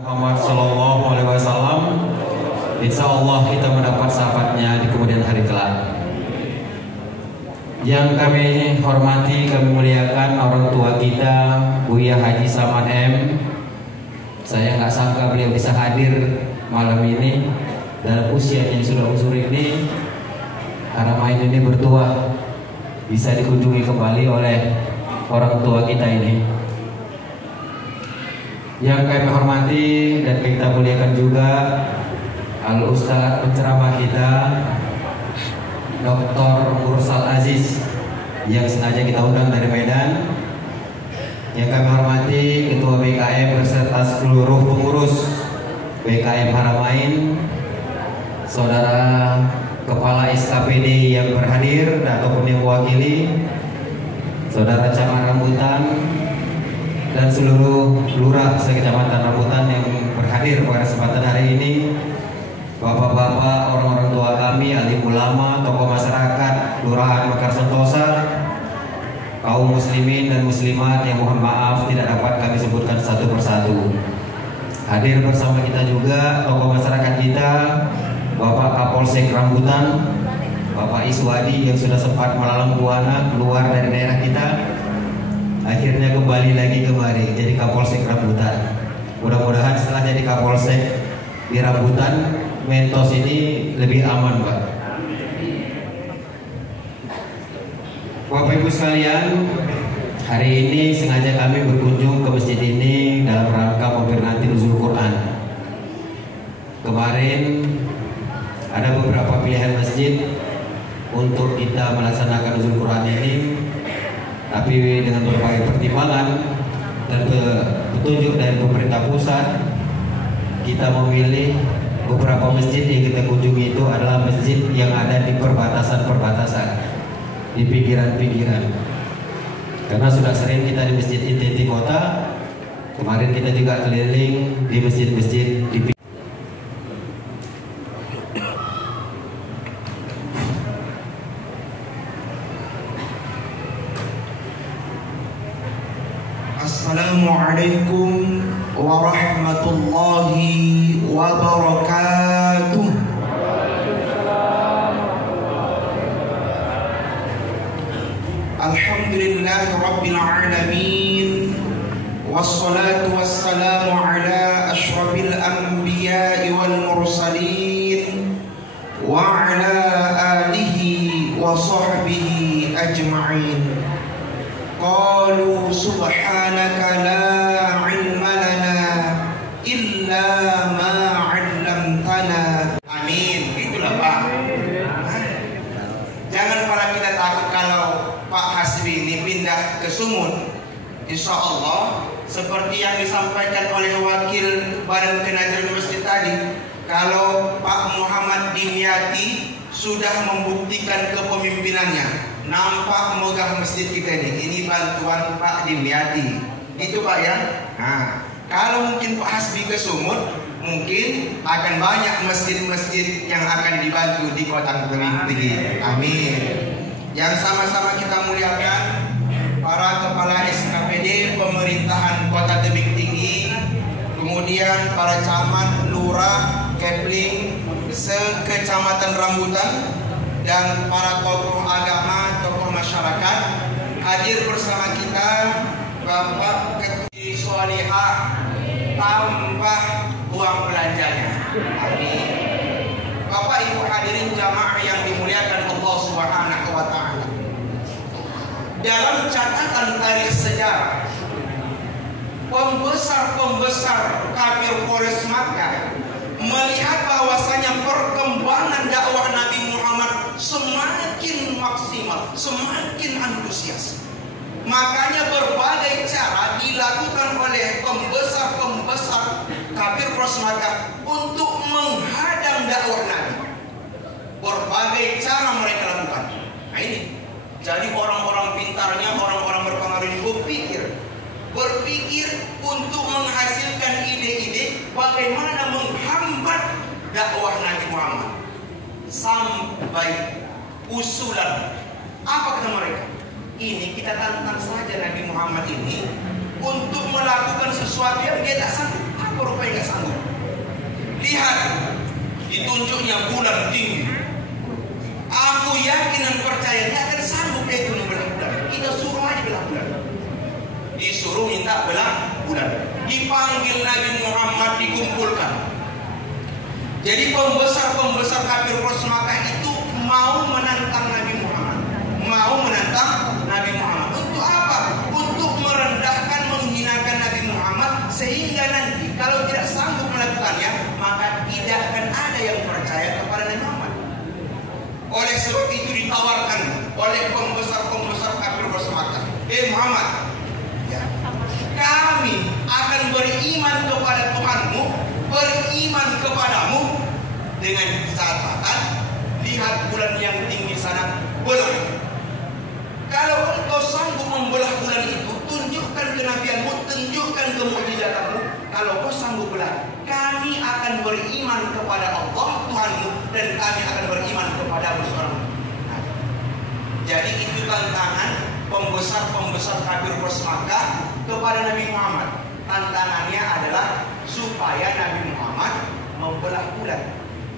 Muhammad Sallallahu Alaihi Wasallam, insya Allah kita mendapat sahabatnya di kemudian hari kelak. Yang kami hormati, kami muliakan orang tua kita, Buya Haji Saman M. Saya nggak sangka beliau bisa hadir malam ini dalam usianya yang sudah usur ini. Haramain ini bertuah bisa dikunjungi kembali oleh orang tua kita ini. Yang kami hormati dan kita muliakan juga Al-Ustadz penceramah kita Dr. Mursal Aziz yang sengaja kita undang dari Medan. Yang kami hormati Ketua BKM beserta seluruh pengurus BKM Haramain, Saudara Kepala SKPD yang berhadir ataupun yang mewakili, Saudara Camat Rambutan, dan seluruh lurah sekecamatan Rambutan yang berhadir pada kesempatan hari ini, bapak-bapak, orang-orang tua kami, alim ulama, tokoh masyarakat, Lurahan Mekar Sentosa, kaum muslimin dan muslimat yang mohon maaf tidak dapat kami sebutkan satu persatu. Hadir bersama kita juga tokoh masyarakat kita, Bapak Kapolsek Rambutan, Bapak Iswadi yang sudah sempat melalang buana keluar dari daerah kita, akhirnya kembali lagi kemari jadi Kapolsek Rambutan. Mudah-mudahan setelah jadi Kapolsek di Rambutan, Mentos ini lebih aman, Pak. Bapak Ibu sekalian, hari ini sengaja kami berkunjung ke masjid ini dalam rangka memperingati Nuzul Quran. Kemarin ada beberapa pilihan masjid untuk kita melaksanakan Nuzul Quran ini, tapi dengan berbagai pertimbangan dan petunjuk dari pemerintah pusat, kita memilih beberapa masjid yang kita kunjungi itu adalah masjid yang ada di perbatasan-perbatasan, di pinggiran-pinggiran. Karena sudah sering kita di masjid inti kota, kemarin kita juga keliling di masjid-masjid di Assalamualaikum warahmatullahi wabarakatuh. Alhamdulillahi rabbil alamin, wassalatu wassalamu ala ashrafil anbiya'i wal mursalin wa ala alihi wa sahbihi ajma'in. Qalu subhanaka la ilma lana illa ma 'allamtana. Amin. Itulah Pak. Jangan para kita takut kalau Pak Hasbi ini pindah ke Sumut. Insya Allah seperti yang disampaikan oleh Wakil Badan Kenajaran Masjid tadi, kalau Pak Muhammad Dimyati sudah membuktikan kepemimpinannya, nampak megah masjid kita ini bantuan Pak Dimyati, itu Pak ya. Nah, kalau mungkin Pak Hasbi ke Sumut, mungkin akan banyak masjid-masjid yang akan dibantu di Kota Tebing Tinggi. Amin. Yang sama-sama kita muliakan para kepala SKPD pemerintahan Kota Tebing Tinggi, kemudian para camat, lurah, kepling, sekecamatan Rambutan, dan para tokoh agama, tokoh masyarakat. Hadir bersama kita Bapak Ketua Solihah, tambah uang belanjanya. Amin. Bapak Ibu hadirin jamaah yang dimuliakan Allah Subhanahu wa taala. Dalam catatan tarikh sejarah, pembesar-pembesar kafir Quraisy Makkah melihat bahwasanya perkembangan dakwah Nabi Muhammad semakin maksimal, semakin antusias. Makanya berbagai cara dilakukan oleh pembesar-pembesar kafir Quraisy Makkah untuk menghadang dakwah Nabi. Berbagai cara mereka lakukan. Nah ini, jadi orang-orang pintarnya, orang-orang berpengaruh ini berpikir untuk menghasilkan ide-ide bagaimana menghambat dakwah Nabi Muhammad. Sampai usulan, apa kata mereka? Ini kita tantang saja Nabi Muhammad ini untuk melakukan sesuatu yang dia tak sanggup. Apa Apa rupanya nggak sanggup? Lihat, ditunjuknya bulan tinggi. Aku yakin dan percaya dia akan sanggup itu membelah bulan. Kita suruh aja belah bulan. Disuruh minta belah bulan. Dipanggil Nabi Muhammad, dikumpulkan. Jadi pembesar-pembesar kafir Quraisy Makkah itu mau menantang Nabi Muhammad. Mau menantang Nabi Muhammad. Untuk apa? Untuk merendahkan, menghinakan Nabi Muhammad, sehingga nanti kalau tidak sanggup melakukannya, maka tidak akan ada yang percaya kepada Nabi Muhammad. Oleh sebab itu ditawarkan oleh pembesar-pembesar kafir Quraisy Makkah, Muhammad, ya, kami akan beriman kepada Tuhanmu, beriman kepadamu dengan catatan lihat bulan yang tinggi sana belah. Kalau engkau sanggup membelah bulan itu, tunjukkan kenabianmu, tunjukkan kemukjizatmu. Kalau kau sanggup belah, kami akan beriman kepada Allah Tuhanmu, dan kami akan beriman kepadamu seorang. Nah, jadi itu tantangan pembesar-pembesar kafir Quraisy Makkah kepada Nabi Muhammad. Tantangannya adalah supaya Nabi Muhammad membelah bulan.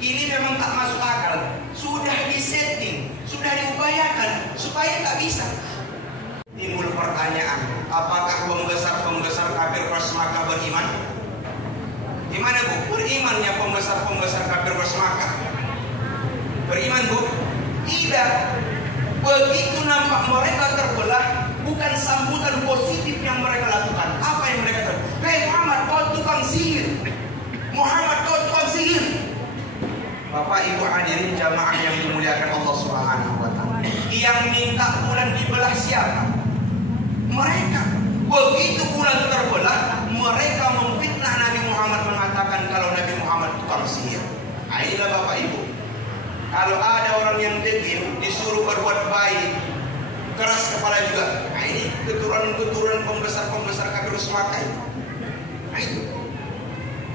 Ini memang tak masuk akal. Sudah disetting, sudah diupayakan supaya tak bisa. Timbul pertanyaan, apakah pembesar-pembesar kafir Quraisy Makkah beriman? Gimana Bu? Berimannya pembesar-pembesar kafir Quraisy Makkah? Beriman Bu? Tidak. Begitu nampak mereka terbelah, bukan sambutan positif yang mereka lakukan. Apa yang mereka lakukan? Hei Muhammad, kau tukang sihir. Muhammad, kau tukang sihir. Bapak Ibu hadirin jamaah yang dimuliakan Allah Subhanahu wa taala. Yang minta bulan dibelah siapa? Mereka. Begitu bulan terbelah, mereka memfitnah Nabi Muhammad, mengatakan kalau Nabi Muhammad tukang sihir. Nah, inilah Bapak Ibu. Kalau ada orang yang degil disuruh berbuat baik, keras kepala juga. Nah, ini keturunan pembesar-pembesar kafir Makkah. Nah, itu.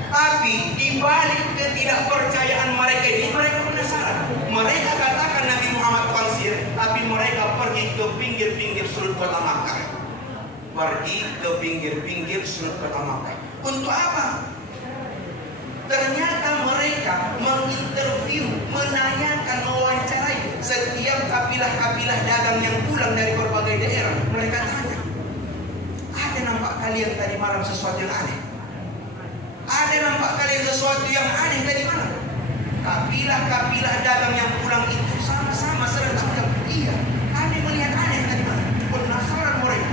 Tapi dibalik ketidakpercayaan mereka ini, mereka penasaran. Mereka katakan Nabi Muhammad tukang sihir, tapi mereka pergi ke pinggir-pinggir sudut kota Makkah. Pergi ke pinggir-pinggir sudut kota Makkah. Untuk apa? Ternyata mereka menginterview, menanyakan, mewawancarai setiap kabilah-kabilah dagang yang pulang dari berbagai daerah. Mereka tanya, ada nampak kalian tadi malam sesuatu yang aneh? Ada nampak kalian sesuatu yang aneh tadi malam? Kabilah-kabilah dagang yang pulang itu sama-sama serentak bilang, iya, kami melihat aneh tadi malam. Penasaran mereka,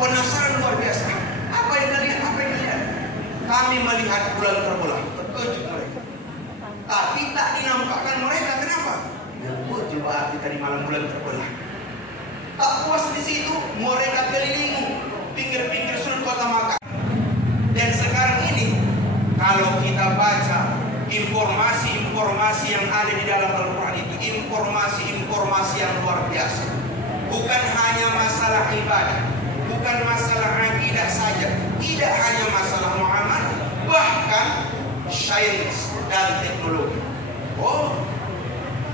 penasaran luar biasa. Apa yang kalian? Apa yang kalian? Kami melihat bulan terbelah, terkejut mereka. Tapi tak dinampakkan mereka. Kenapa? Betul berarti tadi malam bulan terbelah. Tak puas di situ, mereka kelilingi pinggir-pinggir sudut kota Makkah. Dan sekarang ini, kalau kita baca informasi-informasi yang ada di dalam Al-Quran itu, informasi-informasi yang luar biasa. Bukan hanya masalah ibadah, bukan masalah akidah saja, tidak hanya masalah Muhammad, bahkan sains dan teknologi. Oh,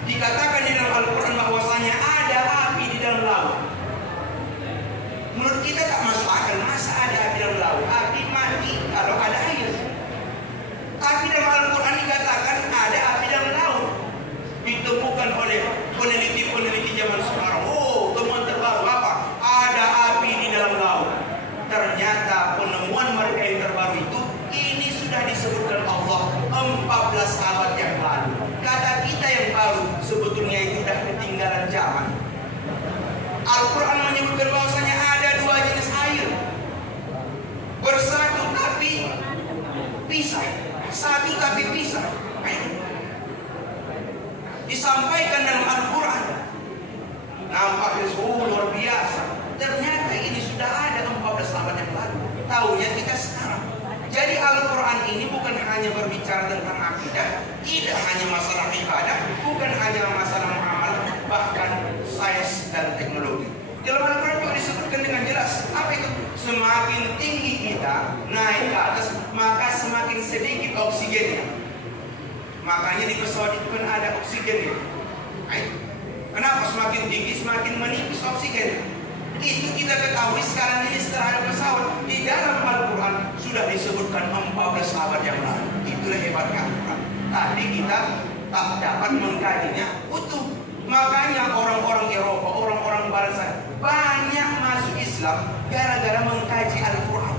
dikatakan di dalam Al-Quran bahwasanya ada api di dalam laut. Menurut kita tak masuk akal, masa ada api dalam laut? Api mati kalau ada air. Tapi dalam Al-Quran dikatakan ada api dalam laut. Ditemukan oleh peneliti-peneliti zaman sekarang. Oh, temuan terbaru apa? Ada api di dalam laut. Ternyata penemuan mereka yang terbaru itu, ini sudah disebutkan Allah 14 abad yang lalu. Kata kita yang baru, sebetulnya itu sudah ketinggalan zaman. Al-Quran menyebutkan bahwasanya ada dua jenis air, bersatu tapi pisah, satu tapi pisah. Disampaikan dalam Al-Quran. Nampaknya luar biasa. Ternyata ini sudah ada 14 abad yang lalu. Tahunya kita sekarang. Jadi Al-Quran ini bukan hanya berbicara tentang akidah, tidak hanya masalah ibadah, bukan hanya masalah muamalah, bahkan sains dan teknologi. Dalam Al-Quran juga disebutkan dengan jelas, apa itu? Semakin tinggi kita naik ke atas, maka semakin sedikit oksigennya. Makanya di pesawat itu kan ada oksigen. Kenapa semakin tinggi semakin menipis oksigen? Itu kita ketahui sekarang ini setelah ada pesawat. Di dalam Al-Quran sudah disebutkan 14 abad yang lalu. Itulah hebatnya Al-Quran. Tapi kita tak dapat mengkajinya utuh. Makanya orang-orang Eropa, orang-orang Barat banyak masuk Islam gara-gara mengkaji Al-Quran.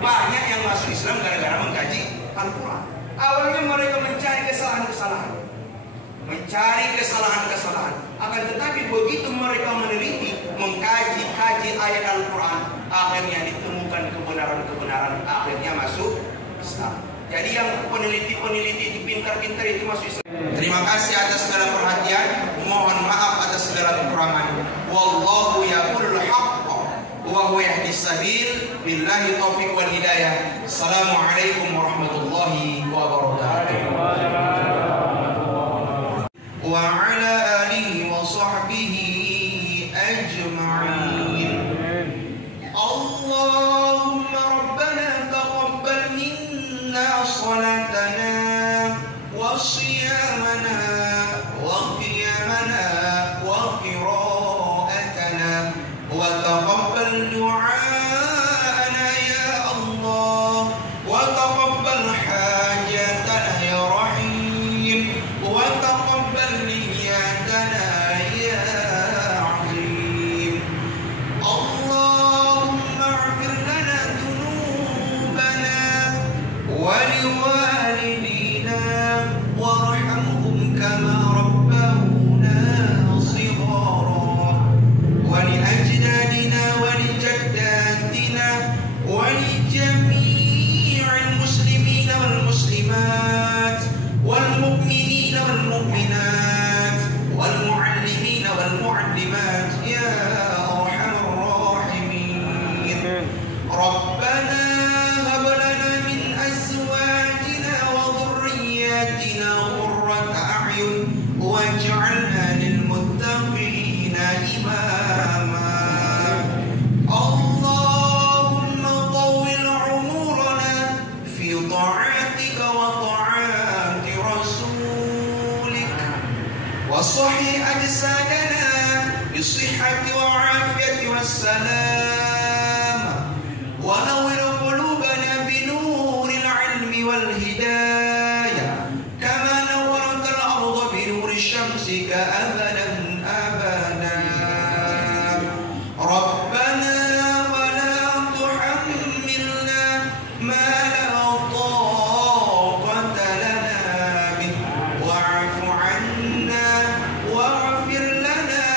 Banyak yang masuk Islam gara-gara mengkaji Al-Quran. Awalnya mereka mencari kesalahan-kesalahan, mencari kesalahan-kesalahan. Akan tetapi begitu mereka meneliti, mengkaji ayat Al-Quran, akhirnya ditemukan kebenaran-kebenaran, akhirnya masuk Islam. Jadi yang peneliti-peneliti itu pintar-pintar itu masuk Islam. Terima kasih atas segala perhatian. Mohon maaf atas segala kekurangan. Wallahu yaqulul haqq wa huwa yahdis sabil. Billahi taufiq wal hidayah. Assalamualaikum warahmatullahi wabarakatuh. Wa ala alihi wa sahbihi ajma'in. Allahumma rabbana taqabbal minna salatana wa siyamana wa qiyamana wa qira'atana wa taqabbal du'aana ya Allah wa taqabbal hajatana ya Rahim wa taqabbal niyatana ya Azim. Allahumma ighfir lana dhunubana wa liwalidina warhamhum kama rabbawna shighara wa li ajdadina wa li jaddatina wa li jami'il muslimina wal muslimat wal mu'minina wal mu'minat wal mu'allimina wal mu'allimat ya arhamar rahimin. Rabbana hab lana min azwajina wa dhurriyyatina qurrata a'yun waj'alna lil muttaqina imama. Allahumma tawwil umurana fi ta'atika wa ta'ati rasulik wa sahih ajsadana bi sihhati wa afiyati wassalam wa nawwir qulubana bi nuril ilmi wal hidayah kama nawwarta al-ardha bi nuri syamsika abadan abada. Rabbana wa la tuhammilna ma la taqata lana bih wa'fu 'anna waghfir lana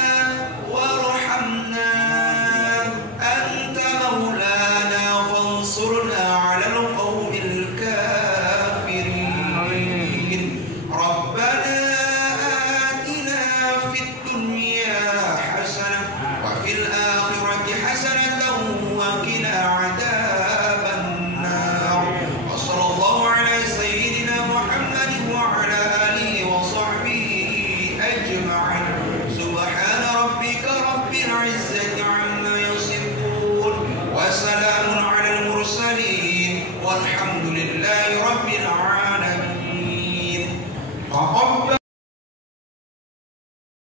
warhamna anta maulana fansurna 'alal qawmil kafirin. Rabbana atina fid dunya hasanah wa fil akhirati hasanatan wa qina